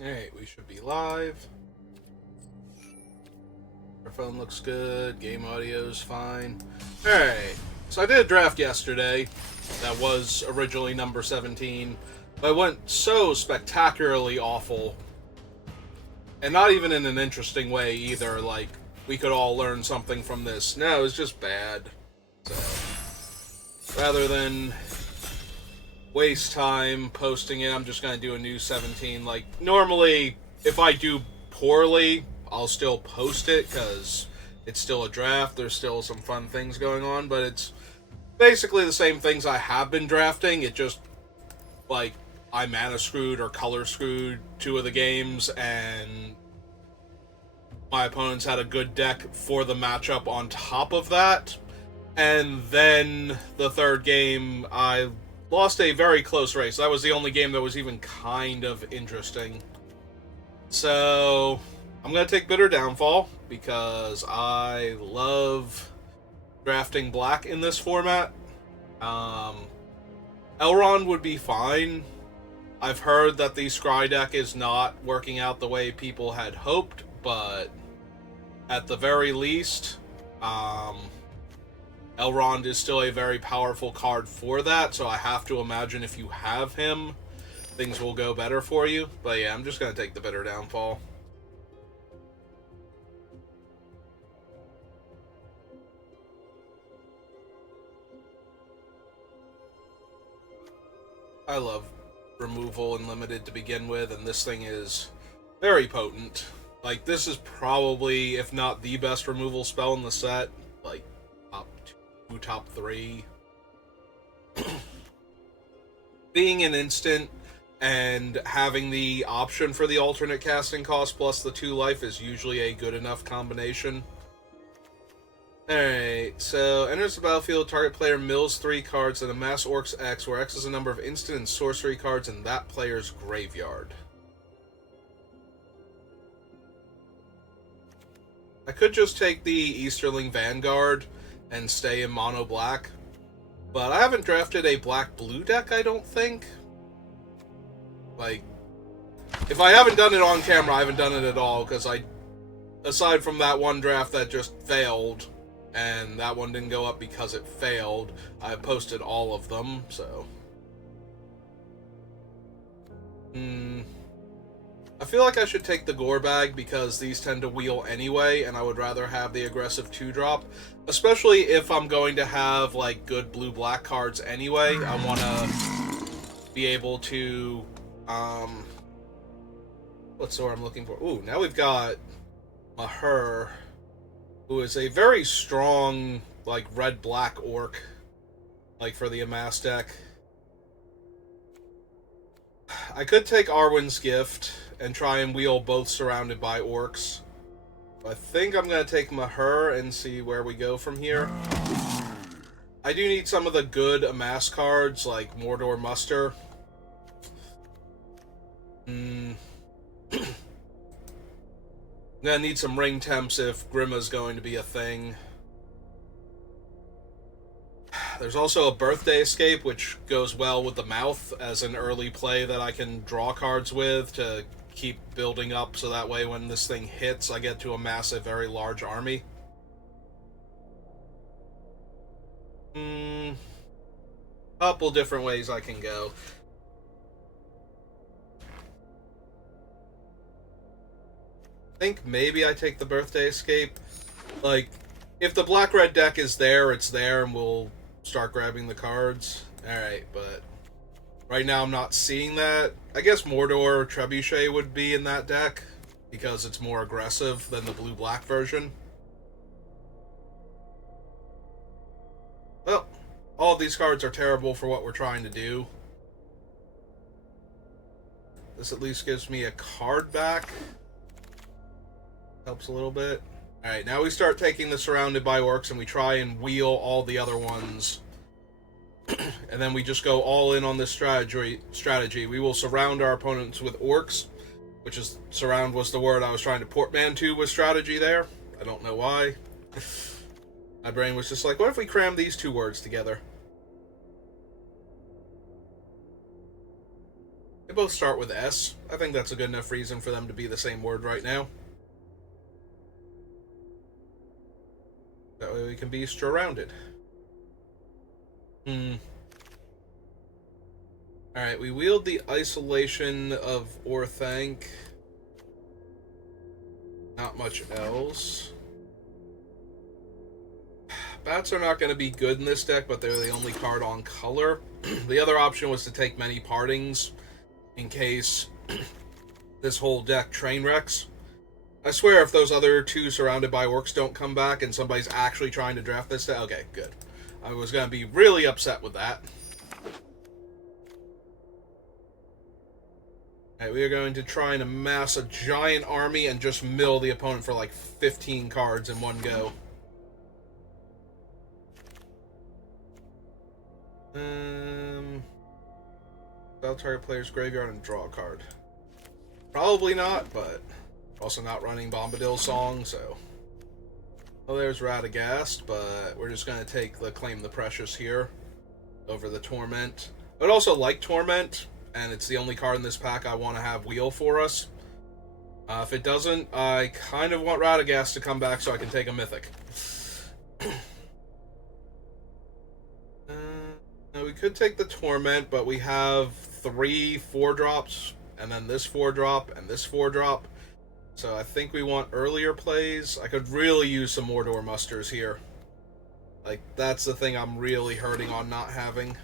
Alright, we should be live. Our phone looks good. Game audio's fine. Alright, so I did a draft yesterday that was originally number 17, but it went so spectacularly awful. And not even in an interesting way either, like, we could all learn something from this. No, it's just bad. So, rather than waste time posting it, I'm just gonna do a new 17. Like, normally, if I do poorly, I'll still post it, because it's still a draft, there's still some fun things going on, but it's basically the same things I have been drafting, it just, like, I mana screwed or color screwed 2 of the games, and my opponents had a good deck for the matchup on top of that. And then the third game, I lost a very close race. That was the only game that was even kind of interesting. So, I'm going to take Bitter Downfall, because I love drafting black in this format. Elrond would be fine. I've heard that the Scry deck is not working out the way people had hoped, but at the very least, Elrond is still a very powerful card for that, so I have to imagine if you have him, things will go better for you. But yeah, I'm just going to take the Bitter Downfall. I love removal and limited to begin with, and this thing is very potent. Like, this is probably, if not the best removal spell in the set, like, top 2, top 3. Being an instant and having the option for the alternate casting cost plus the 2 life is usually a good enough combination. Alright, so enters the battlefield, target player mills 3 cards and amass Orcs X, where X is the number of instant and sorcery cards in that player's graveyard. I could just take the Easterling Vanguard and stay in mono black, but I haven't drafted a black-blue deck, I don't think. Like, if I haven't done it on camera, I haven't done it at all, because aside from that one draft that just failed, and that one didn't go up because it failed, I posted all of them, so. I feel like I should take the Gore Bag, because these tend to wheel anyway, and I would rather have the aggressive 2-drop. Especially if I'm going to have, like, good blue-black cards anyway. I want to be able to, what's the word I'm looking for? Ooh, now we've got Mahur, who is a very strong, like, red-black orc, like, for the Amass deck. I could take Arwen's Gift and try and wheel both surrounded by orcs. I think I'm going to take Mahur and see where we go from here. I do need some of the good Amass cards, like Mordor Muster. I'm going to need some ring temps if Grimma's going to be a thing. There's also a Birthday Escape, which goes well with the mouth as an early play that I can draw cards with to keep building up, so that way when this thing hits, I get to amass a very large army. Couple different ways I can go. I think maybe I take the Birthday Escape. Like, if the black-red deck is there, it's there, and we'll start grabbing the cards. Alright, but right now I'm not seeing that. I guess Mordor or Trebuchet would be in that deck, because it's more aggressive than the blue-black version. Well, all of these cards are terrible for what we're trying to do. This at least gives me a card back. Helps a little bit. Alright, now we start taking the Surrounded by Orcs and we try and wheel all the other ones. And then we just go all in on this strategy. We will surround our opponents with Orcs, which is, surround was the word I was trying to portmanteau with strategy there. I don't know why. My brain was just like, what if we cram these 2 words together? both start with S. I think that's a good enough reason for them to be the same word right now. That way we can be surrounded. Alright, we wield the Isolation of Orthanc. Not much else. Bats are not going to be good in this deck, but they're the only card on color. The other option was to take Many Partings in case this whole deck train wrecks. I swear if those other two Surrounded by Orcs don't come back and somebody's actually trying to draft this deck... Okay, good. I was going to be really upset with that. Alright, we are going to try and amass a giant army and just mill the opponent for like 15 cards in one go. Spell target player's graveyard and draw a card. Probably not, but also not running Bombadil Song, so... Well, there's Radagast, but we're just going to take the Claim the Precious here over the Torment. I would also like Torment, and it's the only card in this pack I want to have wheel for us. If it doesn't, I kind of want Radagast to come back so I can take a Mythic. We could take the Torment, but we have 3 4-drops, and then this 4-drop, and this 4-drop. So I think we want earlier plays. I could really use some Mordor Musters here. Like, that's the thing I'm really hurting on not having.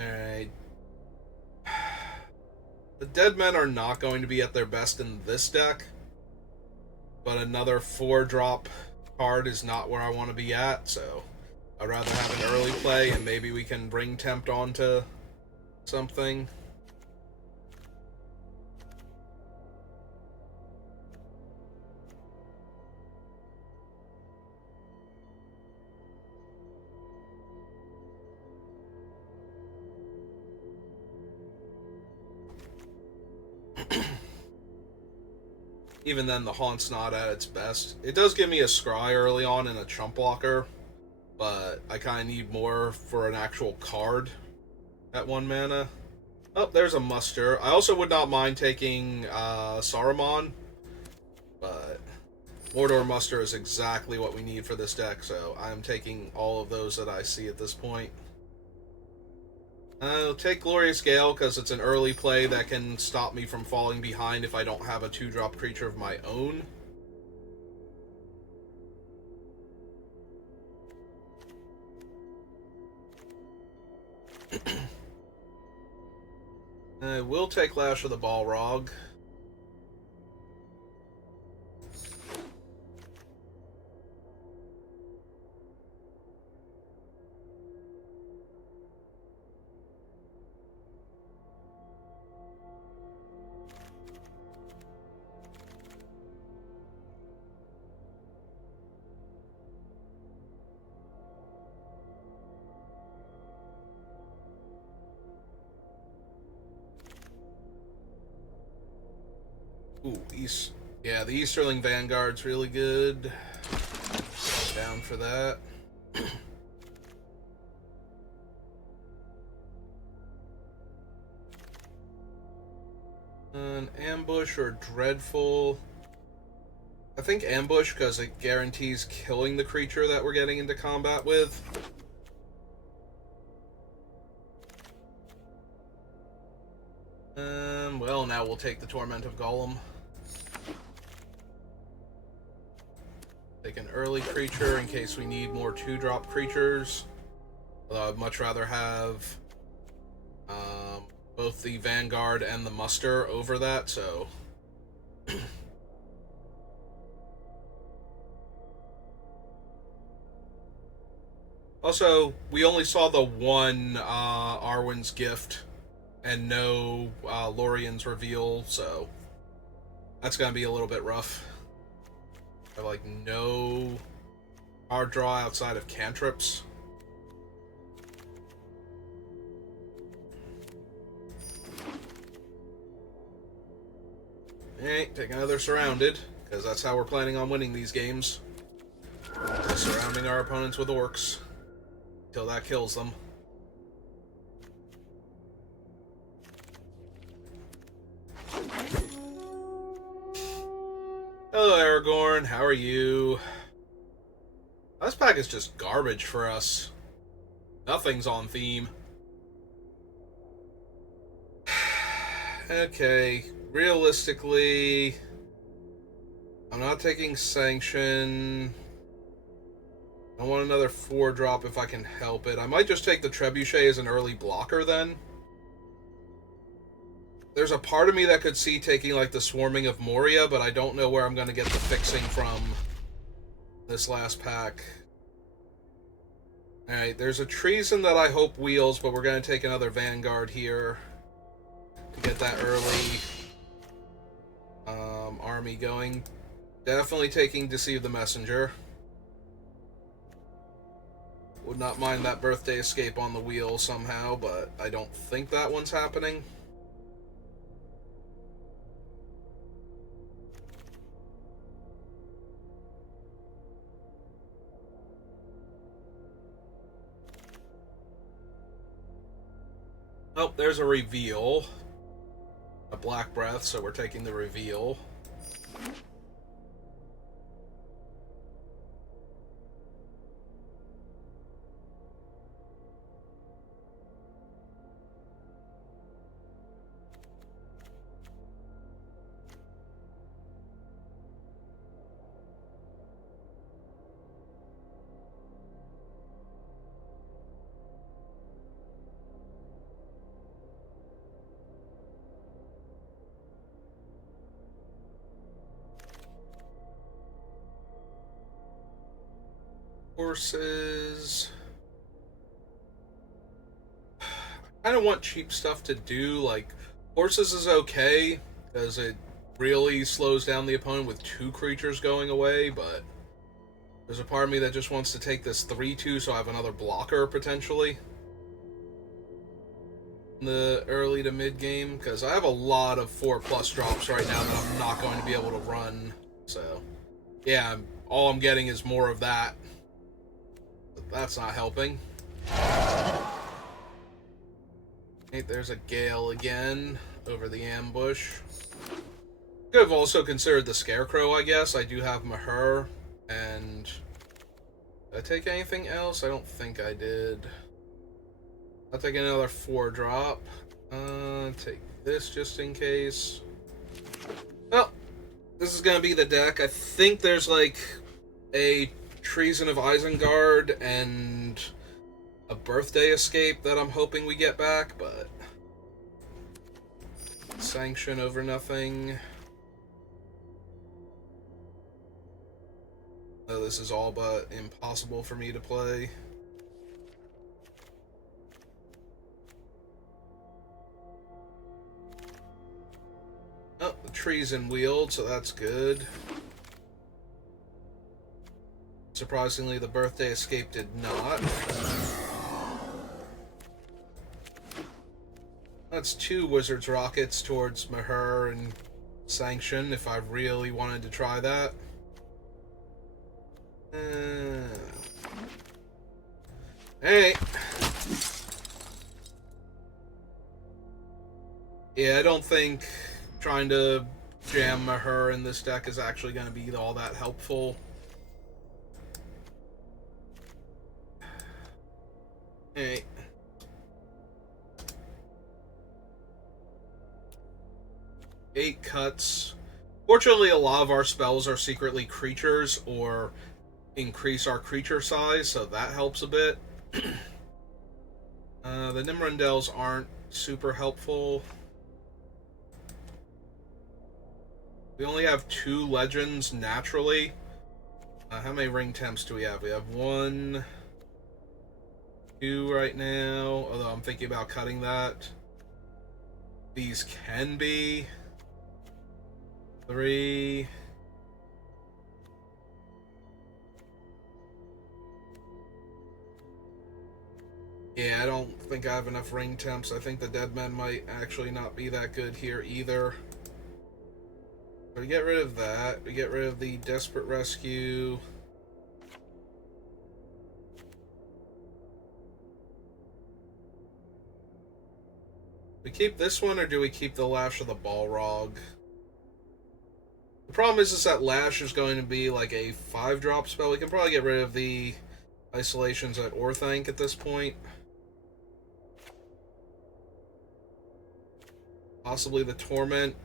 Alright. The Dead Men are not going to be at their best in this deck. But another 4-drop card is not where I want to be at, so... I'd rather have an early play, and maybe we can bring Tempt onto something. Even then, the Haunt's not at its best. It does give me a Scry early on and a Chump Blocker, but I kind of need more for an actual card at 1 mana. Oh, there's a Muster. I also would not mind taking Saruman, but Mordor Muster is exactly what we need for this deck, so I'm taking all of those that I see at this point. I'll take Glorious Gale because it's an early play that can stop me from falling behind if I don't have a 2-drop creature of my own. I will take Lash of the Balrog. Ooh, yeah, the Easterling Vanguard's really good. Down for that. An Ambush or Dreadful. I think Ambush because it guarantees killing the creature that we're getting into combat with. Well, now we'll take the Torment of Golem. Take an early creature in case we need more 2-drop creatures. Although I'd much rather have both the Vanguard and the Muster over that, so... Also, we only saw the one Arwen's Gift and no Lorien's Reveal, so that's gonna be a little bit rough. I have, like, no card draw outside of cantrips. Alright, take another Surrounded, because that's how we're planning on winning these games. Surrounding our opponents with orcs until that kills them. Aragorn. How are you? This pack is just garbage for us. Nothing's on theme. Okay, realistically, I'm not taking Sanction. I want another 4-drop if I can help it. I might just take the Trebuchet as an early blocker then. There's a part of me that could see taking like the Swarming of Moria, but I don't know where I'm going to get the fixing from this last pack. Alright, there's a Treason that I hope wheels, but we're going to take another Vanguard here to get that early army going. Definitely taking Deceive the Messenger. Would not mind that Birthday Escape on the wheel somehow, but I don't think that one's happening. Oh, there's a reveal. A Black Breath, so we're taking the reveal. Horses. I kind of want cheap stuff to do. Like, horses is okay, because it really slows down the opponent with 2 creatures going away, but there's a part of me that just wants to take this 3-2 so I have another blocker, potentially, in the early to mid-game, because I have a lot of 4+ drops right now that I'm not going to be able to run, so, yeah, all I'm getting is more of that. But that's not helping. Hey, there's a Gale again over the ambush. Could have also considered the Scarecrow, I guess. I do have Maher, and did I take anything else? I don't think I did. I'll take another 4-drop. Take this just in case. Well, this is gonna be the deck. I think there's like a Treason of Isengard and a Birthday Escape that I'm hoping we get back, but Sanction over nothing. Oh, this is all but impossible for me to play. Oh, the Treason wheeled, so that's good. Surprisingly, the Birthday Escape did not. That's 2 Wizard's Rockets towards Maher and Sanction, if I really wanted to try that. Hey! Yeah, I don't think trying to jam Maher in this deck is actually going to be all that helpful. Hey. Eight cuts. Fortunately, a lot of our spells are secretly creatures or increase our creature size, so that helps a bit. The Nimrundels aren't super helpful. We only have 2 legends naturally. How many ring temps do we have? We have 1, 2 right now, although I'm thinking about cutting that. These can be 3. Yeah, I don't think I have enough ring temps. I think the Dead Men might actually not be that good here either. We get rid of that. We get rid of the Desperate Rescue. We keep this one, or do we keep the Lash of the Balrog? The problem is that Lash is going to be like a 5-drop spell. We can probably get rid of the isolations at Orthanc at this point. Possibly the Torment.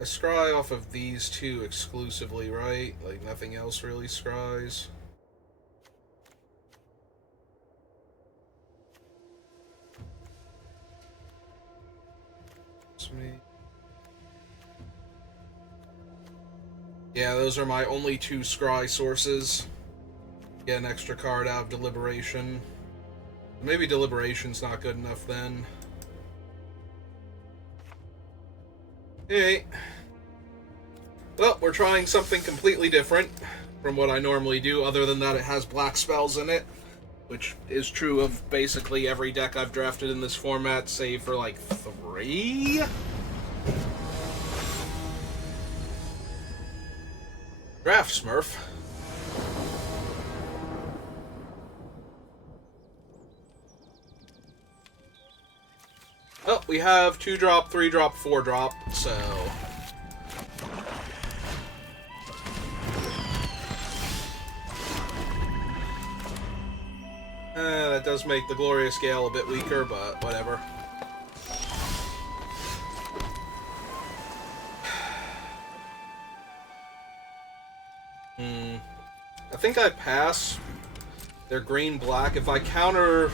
I scry off of these two exclusively, right? Like, nothing else really scries. It's me. Yeah, those are my only 2 scry sources. Get an extra card out of Deliberation. Maybe Deliberation's not good enough then. Hey. Well, we're trying something completely different from what I normally do, other than that it has black spells in it, which is true of basically every deck I've drafted in this format, save for like 3? Draft Smurf. Oh, we have 2-drop, 3-drop, 4-drop, so... that does make the Glorious Gale a bit weaker, but whatever. I think I pass their green-black. If I counter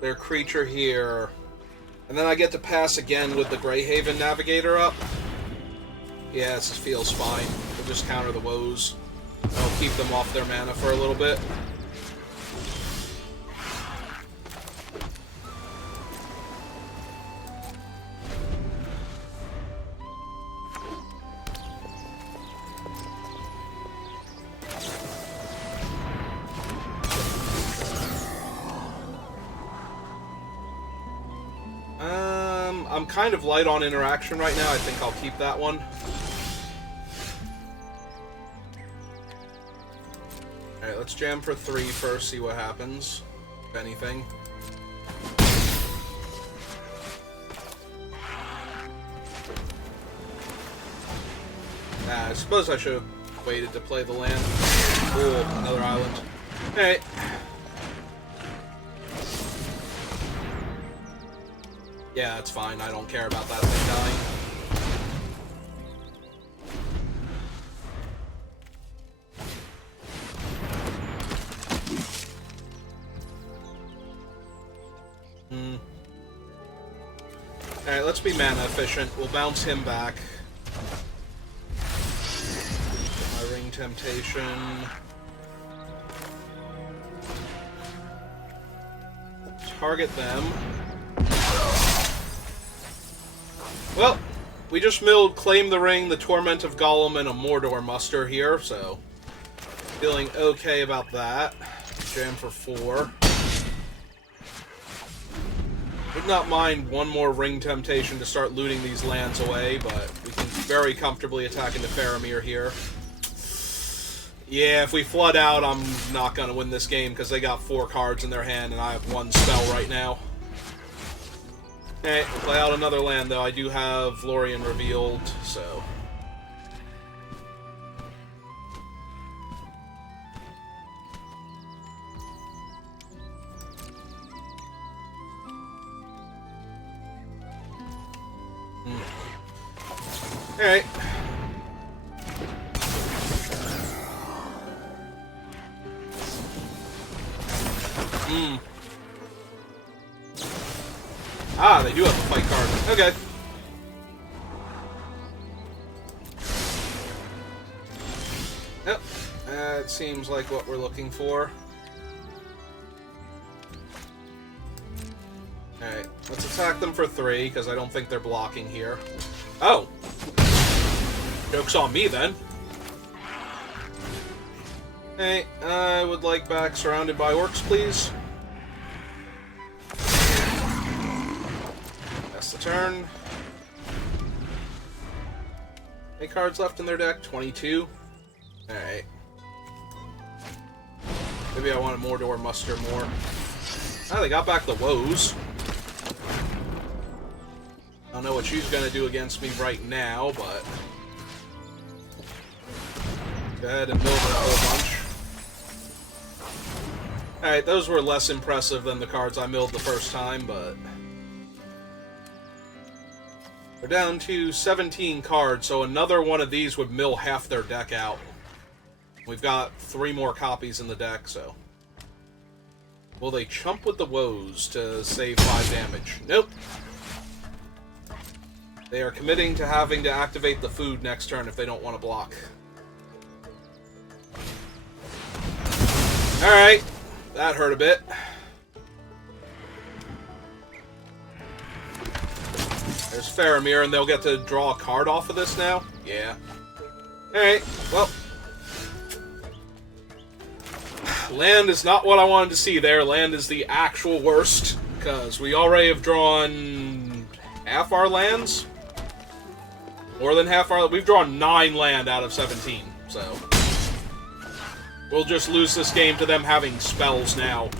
their creature here... And then I get to pass again with the Greyhaven Navigator up. Yeah, this feels fine. We'll just counter the woes. I'll keep them off their mana for a little bit. I'm kind of light on interaction right now. I think I'll keep that one. Alright, let's jam for 3 first, see what happens, if anything. I suppose I should have waited to play the land. Cool, another island. Alright. Yeah, that's fine. I don't care about that thing dying. Alright, let's be mana efficient. We'll bounce him back. My Ring Temptation. Target them. Well, we just milled Claim the Ring, the Torment of Gollum, and a Mordor Muster here, so feeling okay about that. Jam for 4. Would not mind one more Ring Temptation to start looting these lands away, but we can very comfortably attack into Faramir here. Yeah, if we flood out, I'm not going to win this game because they got 4 cards in their hand and I have 1 spell right now. Okay, we'll play out another land, though. I do have Lorien revealed, so... Alright. Ah, they do have a fight card. Okay. Yep. That seems like what we're looking for. Alright, let's attack them for 3, because I don't think they're blocking here. Oh! Joke's on me, then. Hey, I would like back Surrounded by Orcs, please. That's the turn. How many cards left in their deck? 22. Alright. Maybe I want a Mordor Muster more. Ah, they got back the woes. don't know what she's gonna do against me right now, but go ahead and build a whole bunch. Alright, those were less impressive than the cards I milled the first time, but we're down to 17 cards, so another one of these would mill half their deck out. We've got 3 more copies in the deck, so... Will they chump with the woes to save 5 damage? Nope. They are committing to having to activate the food next turn if they don't want to block. Alright. That hurt a bit. There's Faramir, and they'll get to draw a card off of this now? Yeah. Alright, well. Land is not what I wanted to see there. Land is the actual worst, because we already have drawn half our lands? More than half our... We've drawn 9 land out of 17, so... We'll just lose this game to them having spells now.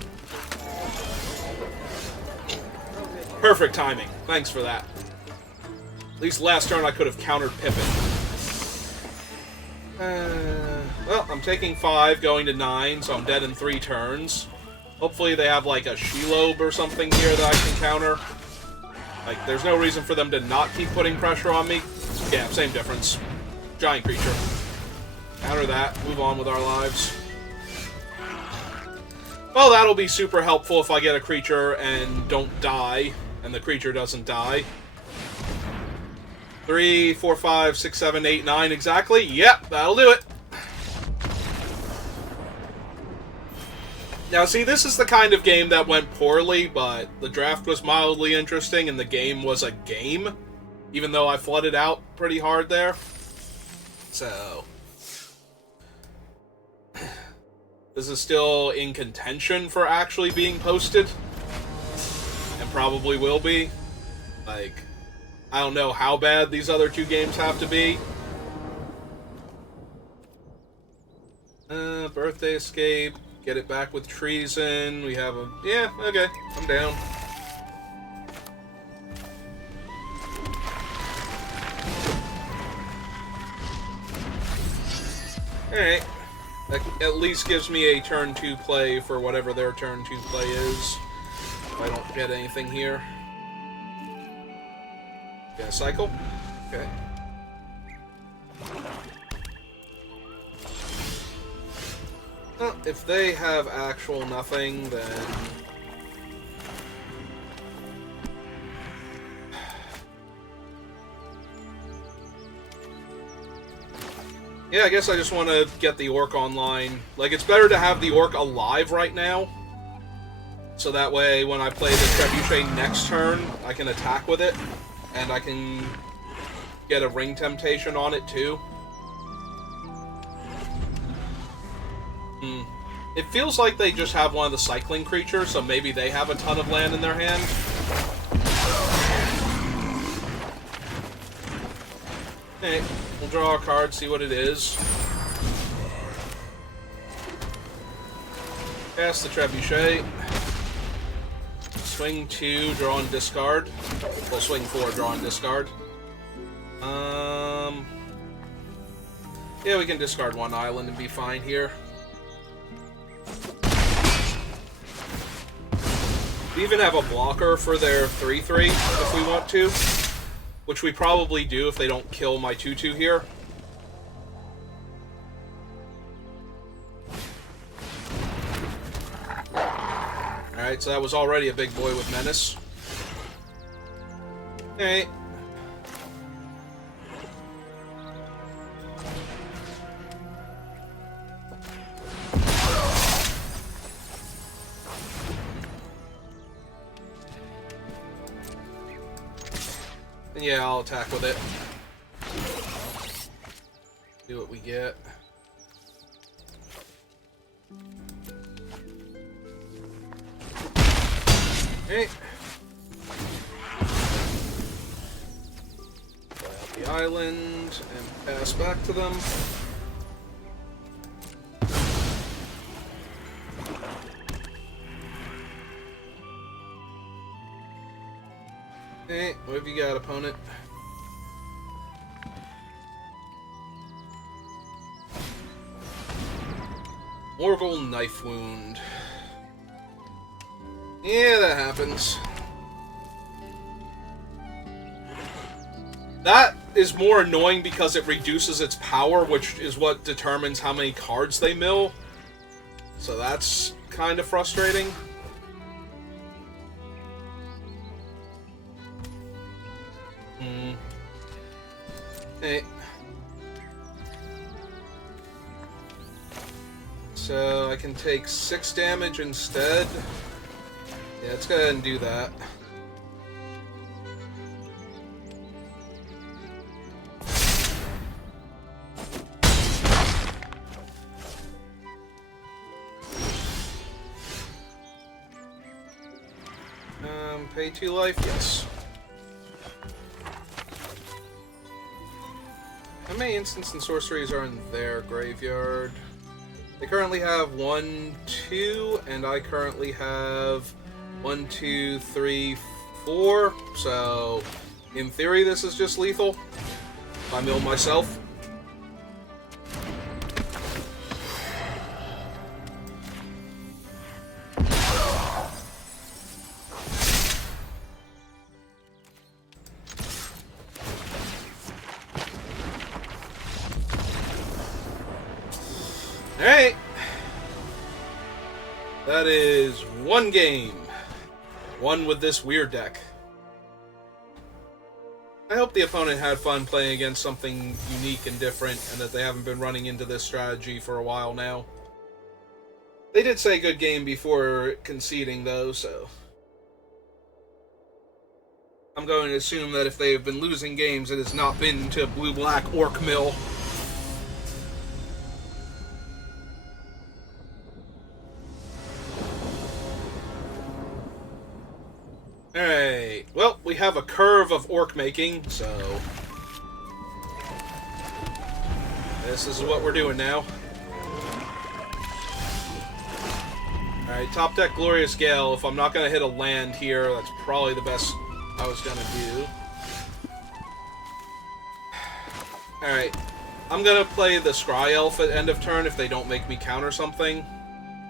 Perfect timing. Thanks for that. At least last turn I could have countered Pippin. Well, I'm taking 5, going to 9, so I'm dead in 3 turns. Hopefully they have, like, a Shelob or something here that I can counter. Like, there's no reason for them to not keep putting pressure on me. Yeah, same difference. Giant creature. Counter that. Move on with our lives. Well, that'll be super helpful if I get a creature and don't die, and the creature doesn't die. 3, 4, 5, 6, 7, 8, 9 exactly. Yep, that'll do it. Now, see, this is the kind of game that went poorly, but the draft was mildly interesting, and the game was a game, even though I flooded out pretty hard there. So... This is still in contention for actually being posted. And probably will be. Like, I don't know how bad these other 2 games have to be. Birthday Escape. Get it back with Treason. We have a... Yeah, okay. I'm down. Alright. That at least gives me a turn 2 play for whatever their turn 2 play is. If I don't get anything here. Gonna cycle? Okay. Well, if they have actual nothing, then... Yeah, I guess I just want to get the Orc online. Like, it's better to have the Orc alive right now. So that way, when I play the Trebuchet next turn, I can attack with it. And I can get a Ring Temptation on it, too. It feels like they just have one of the cycling creatures, so maybe they have a ton of land in their hand. Okay, we'll draw a card, see what it is. Cast the Trebuchet. Swing 2, draw and discard. Well, swing 4, draw and discard. Yeah, we can discard 1 island and be fine here. We even have a blocker for their 3/3 if we want to. Which we probably do if they don't kill my 2/2 here. Alright, so that was already a big boy with Menace. Alright. And yeah, I'll attack with it. See what we get. Okay. Play out the island and pass back to them. Hey, what have you got, opponent? Morgul Knife Wound. Yeah, that happens. That is more annoying because it reduces its power, which is what determines how many cards they mill. So that's kind of frustrating. Hey. So I can take 6 damage instead. Yeah, let's go ahead and do that. Pay 2 life? Yes. How many instants and sorceries are in their graveyard? They currently have 1, 2, and I currently have 1, 2, 3, 4. So, in theory, this is just lethal. If I mill myself. Alright. That is 1 game. 1 with this weird deck. I hope the opponent had fun playing against something unique and different, and that they haven't been running into this strategy for a while now. They did say good game before conceding, though, so... I'm going to assume that if they have been losing games, it has not been to blue-black Orc Mill. Alright, well, we have a curve of orc making, so... this is what we're doing now. Alright, top deck Glorious Gale. If I'm not going to hit a land here, that's probably the best I was going to do. Alright, I'm going to play the Scry Elf at end of turn if they don't make me counter something.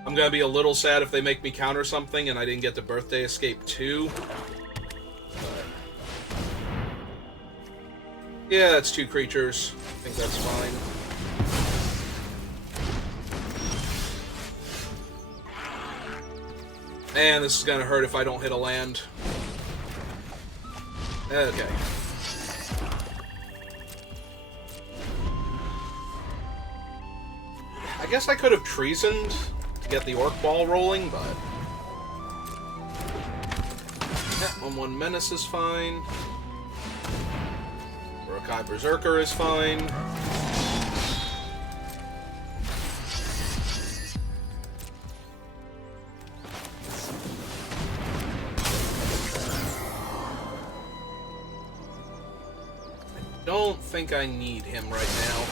I'm going to be a little sad if they make me counter something and I didn't get the Birthday Escape too. Yeah, that's 2 creatures. I think that's fine. And this is going to hurt if I don't hit a land. Okay. I guess I could have treasoned to get the Orc Ball rolling, but... yeah, 1/1 Menace is fine. Urukai Berserker is fine. I don't think I need him right now.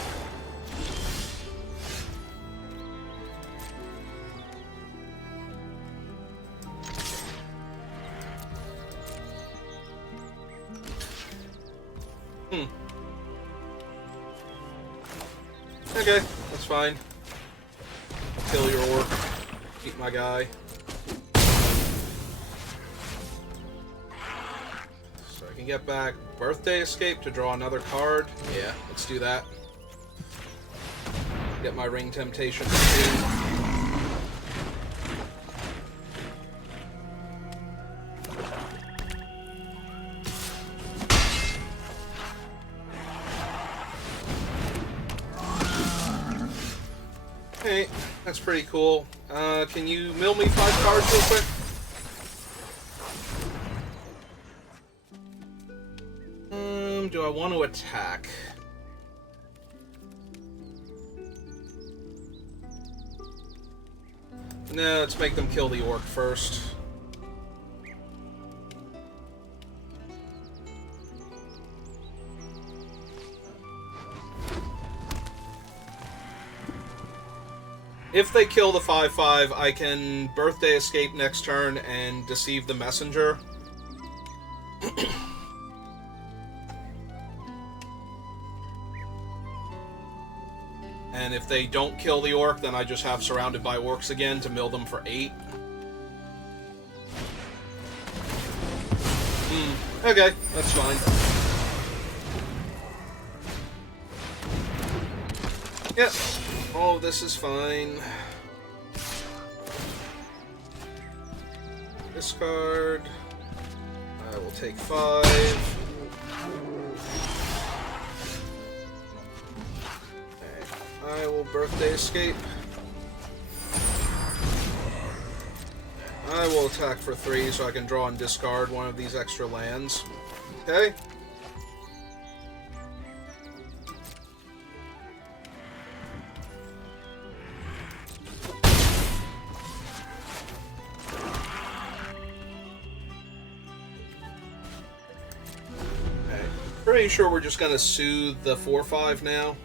Okay, that's fine. Kill your orc. Keep my guy. So I can get back Birthday Escape to draw another card. Yeah, let's do that. Get my Ring Temptation too. Okay, that's pretty cool. Can you mill me 5 cards real quick? Do I want to attack? No, let's make them kill the orc first. If they kill the 5/5, I can Birthday Escape next turn and Deceive the Messenger. and if they don't kill the orc, then I just have surrounded by orcs again to mill them for 8. Okay, that's fine. Yep, all of this is fine. Discard. I will take 5. Okay. I will birthday escape. I will attack for 3 so I can draw and discard one of these extra lands. Okay? Pretty sure we're just gonna soothe the 4/5 now.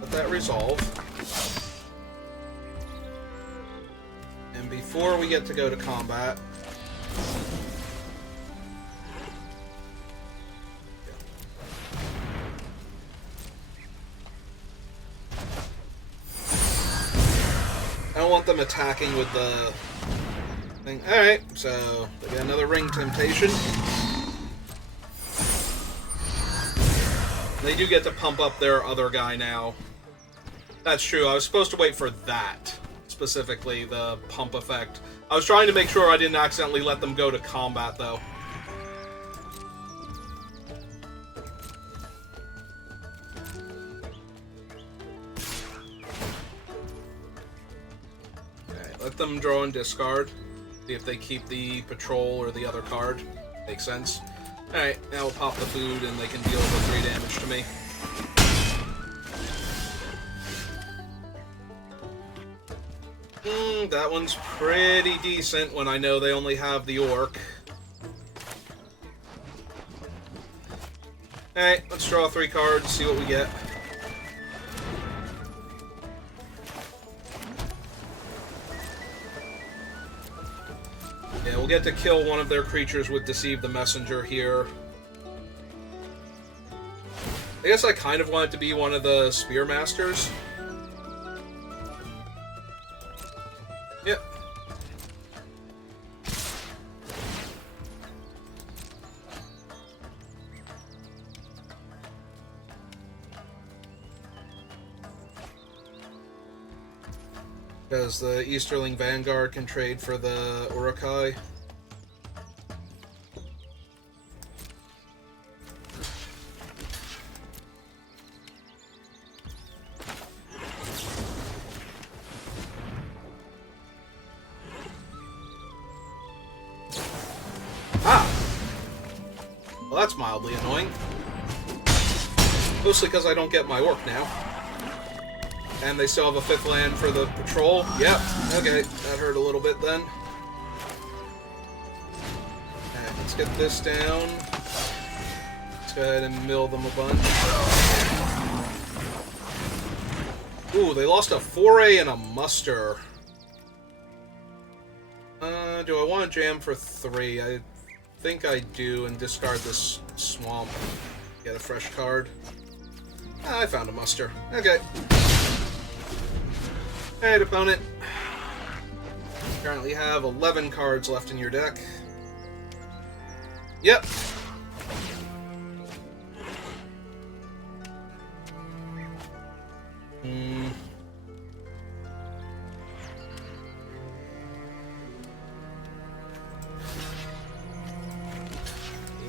Let that resolve. And before we get to go to combat, I don't want them attacking with the thing. Alright, so they get another ring temptation. They do get to pump up their other guy now. That's true, I was supposed to wait for that. Specifically, the pump effect. I was trying to make sure I didn't accidentally let them go to combat, though. Okay, let them draw and discard. See if they keep the patrol or the other card. Makes sense. Alright, now we'll pop the food and they can deal the 3 damage to me. That one's pretty decent when I know they only have the orc. Alright, let's draw 3 cards, see what we get. Yeah, we'll get to kill one of their creatures with Deceive the Messenger here. I guess I kind of want it to be one of the Spearmasters. Yep. Because the Easterling Vanguard can trade for the Urukai. Well, that's mildly annoying. Mostly because I don't get my orc now. And they still have a 5th land for the patrol. Yep, okay, that hurt a little bit then. Alright, let's get this down. Let's go ahead and mill them a bunch. Ooh, they lost a foray and a muster. Do I want to jam for 3? I think I do, and discard this swamp. Get a fresh card. I found a muster. Okay. Alright, opponent. Currently have 11 cards left in your deck. Yep.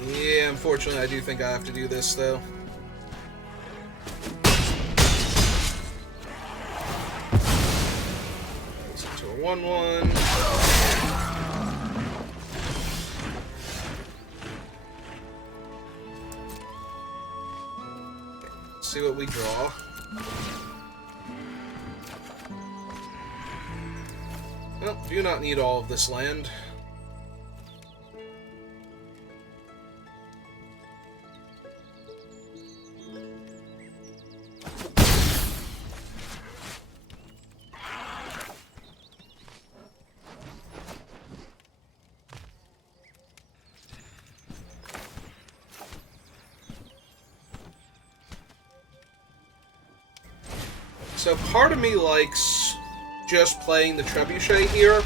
Yeah, unfortunately I do think I have to do this, though. Into a 1/1. Let's see what we draw. Well, do not need all of this land. So part of me likes just playing the Trebuchet here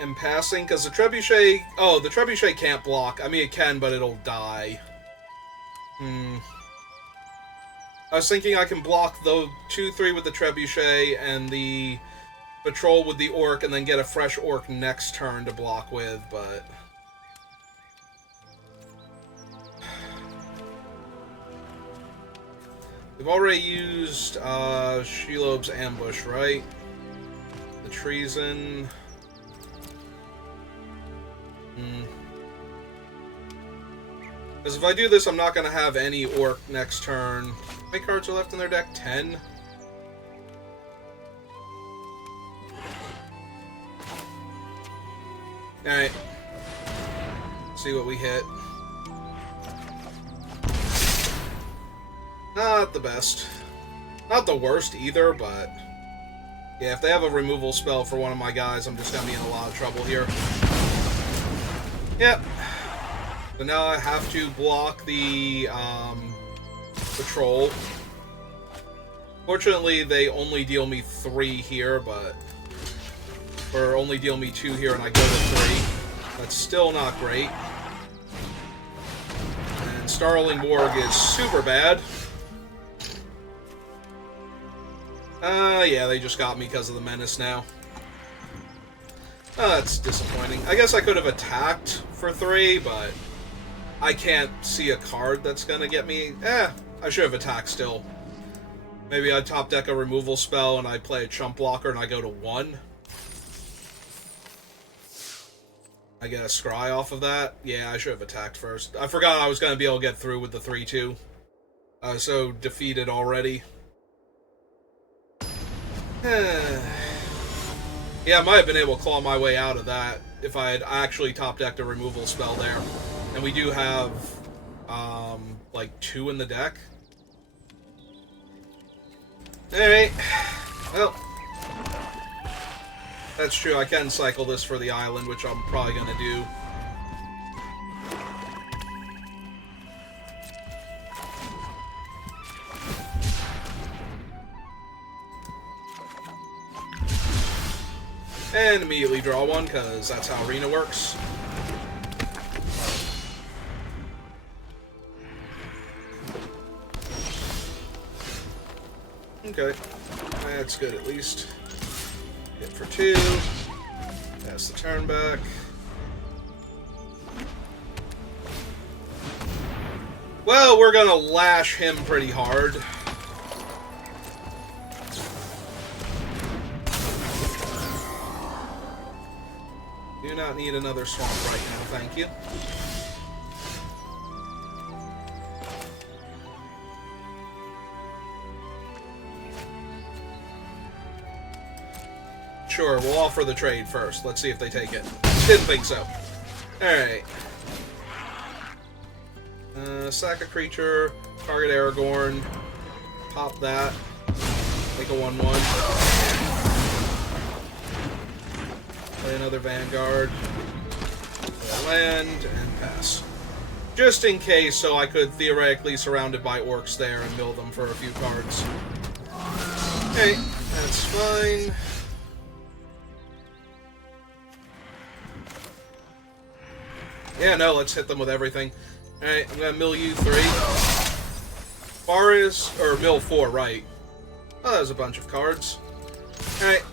and passing, because the Trebuchet... Oh, the Trebuchet can't block. I mean, it can, but it'll die. I was thinking I can block the 2-3 with the Trebuchet and the Patrol with the Orc, and then get a fresh Orc next turn to block with, but... We've already used Shelob's Ambush, right? The Treason... Because if I do this, I'm not going to have any Orc next turn. How many cards are left in their deck? 10? Alright. See what we hit. Not the best. Not the worst either, but... Yeah, if they have a removal spell for one of my guys, I'm just going to be in a lot of trouble here. Yep. So now I have to block the Patrol. Fortunately, they only deal me 3 here, but... Or only deal me 2 here and I go to 3. That's still not great. And Starling Morg is super bad. Yeah, they just got me because of the Menace now. That's disappointing. I guess I could have attacked for 3, but I can't see a card that's gonna get me. I should have attacked still. Maybe I top deck a removal spell and I play a chump blocker and I go to 1. I get a scry off of that. Yeah, I should have attacked first. I forgot I was gonna be able to get through with the 3-2. I was so defeated already. Yeah, I might have been able to claw my way out of that if I had actually top-decked a removal spell there. And we do have, like, 2 in the deck. Alright. Well. That's true, I can cycle this for the island, which I'm probably going to do. And immediately draw 1, because that's how Arena works. Okay. That's good, at least. Hit for 2. Pass the turn back. Well, we're gonna lash him pretty hard. Do not need another swamp right now, thank you. Sure, we'll offer the trade first. Let's see if they take it. Didn't think so. Alright. Sack a creature, target Aragorn, pop that, make a 1/1. Play another Vanguard, land, and pass. Just in case, so I could theoretically surrounded by orcs there and mill them for a few cards. Okay, that's fine. Yeah, no, let's hit them with everything. Alright, I'm gonna mill you 3. Forest, or mill 4, right. Oh, that was a bunch of cards. Alright.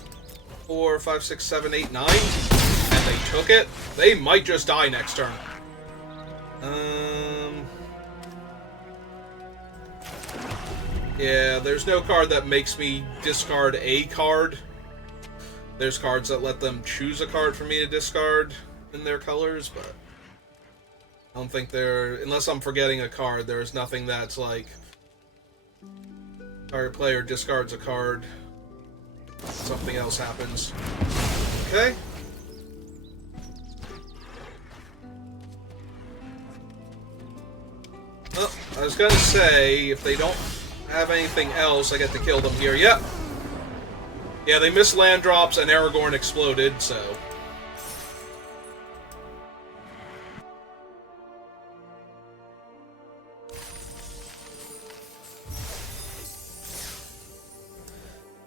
4, 5, 6, 7, 8, 9. And they took it. They might just die next turn. Yeah, there's no card that makes me discard a card. There's cards that let them choose a card for me to discard in their colors, but I don't think there, unless I'm forgetting a card, there's nothing that's like target player discards a card, something else happens. Okay. Well, I was gonna say, if they don't have anything else, I get to kill them here. Yep. Yeah, they missed land drops and Aragorn exploded, so.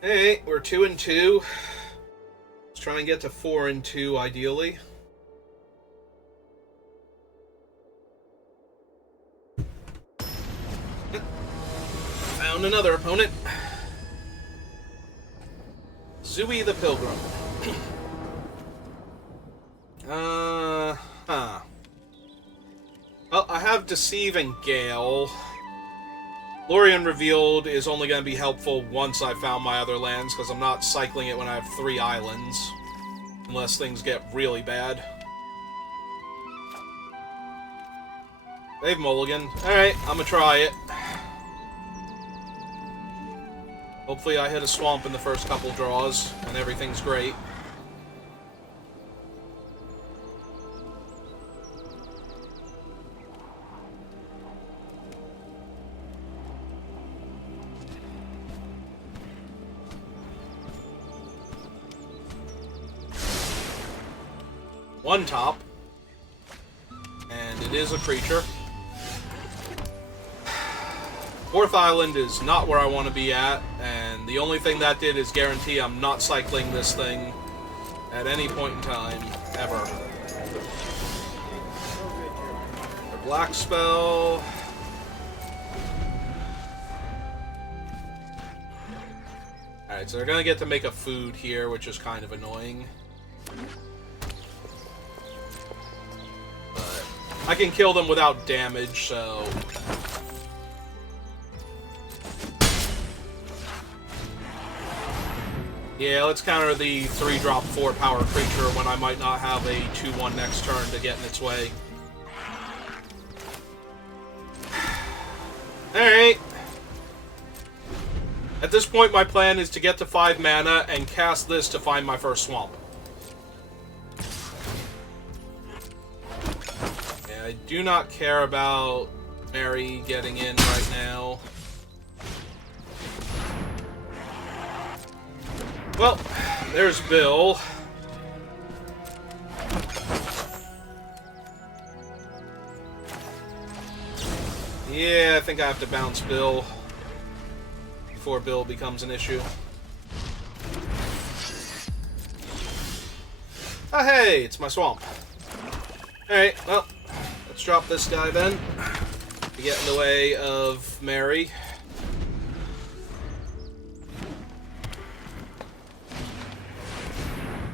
Hey, we're 2-2. Let's try and get to 4-2, ideally. Found another opponent. Zui the Pilgrim. Well, I have Deceive and Gale. Lorien Revealed is only going to be helpful once I found my other lands, because I'm not cycling it when I have 3 islands. Unless things get really bad. They've mulligan. Alright, I'm gonna try it. Hopefully I hit a swamp in the first couple draws, and everything's great. One top. And it is a creature. 4th island is not where I want to be at, and the only thing that did is guarantee I'm not cycling this thing at any point in time, ever. A black spell. Alright, so they're gonna get to make a food here, which is kind of annoying. But I can kill them without damage, so... Yeah, let's counter the 3-drop 4-power creature when I might not have a 2-1 next turn to get in its way. Alright. At this point, my plan is to get to 5 mana and cast this to find my first swamp. Yeah, I do not care about Mary getting in right now. Well, there's Bill. Yeah, I think I have to bounce Bill before Bill becomes an issue. Oh, hey, it's my swamp. Alright, well, let's drop this guy then to get in the way of Mary.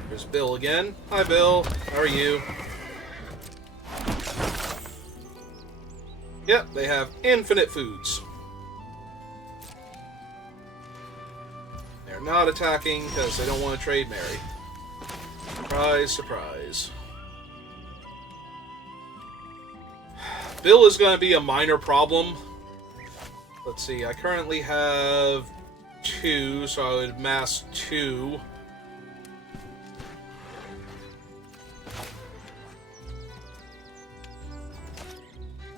There's Bill again. Hi, Bill. How are you? Yep, they have infinite foods. They're not attacking because they don't want to trade Mary. Surprise, surprise. Bill is going to be a minor problem. Let's see, I currently have 2, so I would mass 2.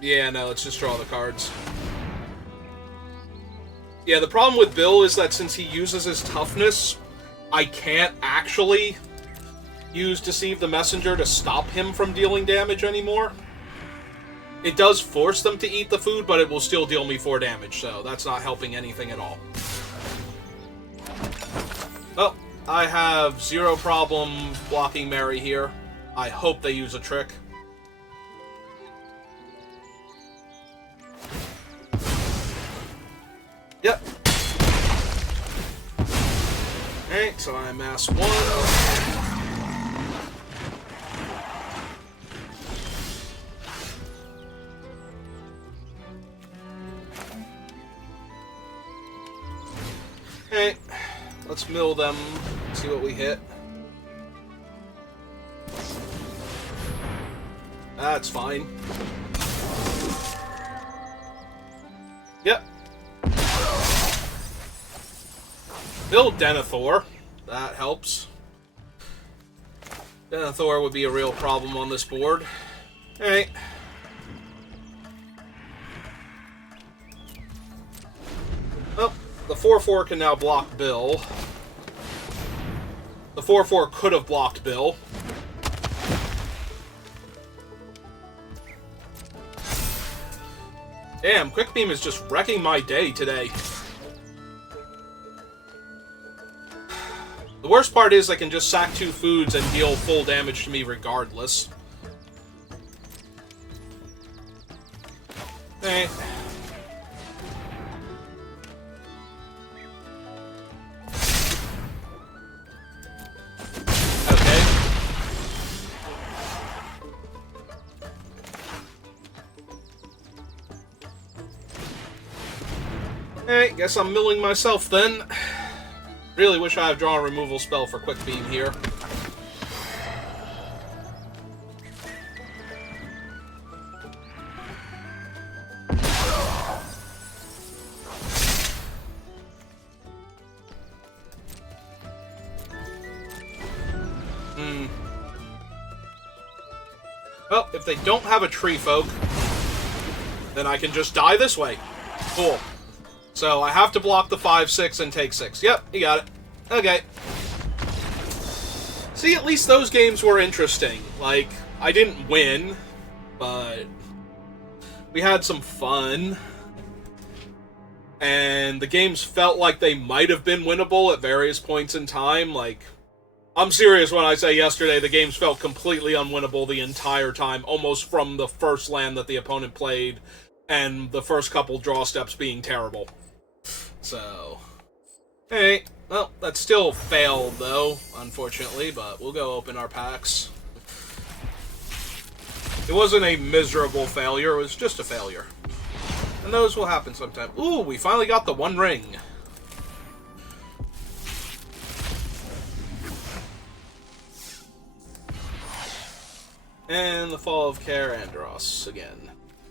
Yeah, no, let's just draw the cards. Yeah, the problem with Bill is that since he uses his toughness, I can't actually use Deceive the Messenger to stop him from dealing damage anymore. It does force them to eat the food, but it will still deal me 4 damage, so that's not helping anything at all. Well, I have 0 problem blocking Mary here. I hope they use a trick. Yep. Alright, so I amass 1. Alright, let's mill them, see what we hit. That's fine. Yep. Build Denethor. That helps. Denethor would be a real problem on this board. Alright. Well, the 4/4 can now block Bill. The 4/4 could have blocked Bill. Damn, Quick Beam is just wrecking my day today. The worst part is I can just sack 2 foods and deal full damage to me regardless. Eh. Hey, guess I'm milling myself then. Really wish I had drawn a removal spell for Quick Beam here. Well, if they don't have a Tree Folk, then I can just die this way. Cool. So I have to block the 5/6 and take 6. Yep, you got it. Okay. See, at least those games were interesting. Like, I didn't win, but we had some fun. And the games felt like they might have been winnable at various points in time. Like, I'm serious when I say yesterday the games felt completely unwinnable the entire time, almost from the first land that the opponent played, and the first couple draw steps being terrible. So, hey, well, that still failed, though, unfortunately, but we'll go open our packs. It wasn't a miserable failure, it was just a failure. And those will happen sometime. Ooh, we finally got the 1 ring. And the Fall of Kaer Andros again.